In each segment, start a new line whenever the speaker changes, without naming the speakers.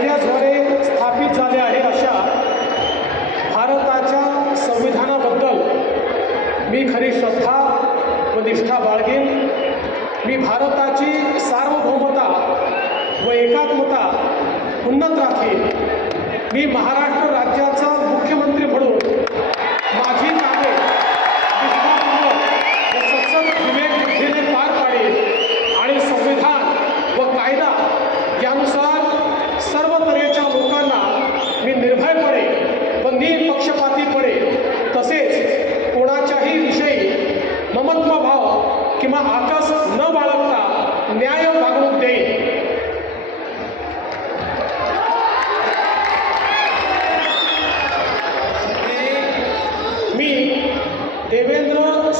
कायद्याद्वारे स्थापित झाले आहेत अशा भारताच्या संविधानाबद्दल मी खरी श्रद्धा व निष्ठा बाळगेन. मी भारताची सार्वभौमता व एकात्मता उन्नत राखेन. मी महाराष्ट्र राज्याचा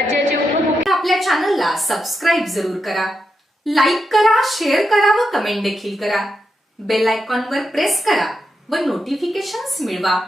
राज्याचे उपमुख्य
आपल्या चॅनलला सबस्क्राईब जरूर करा. लाईक करा शेअर करा व कमेंट देखील करा. बेल आयकॉनवर प्रेस करा व नोटिफिकेशन्स मिळवा.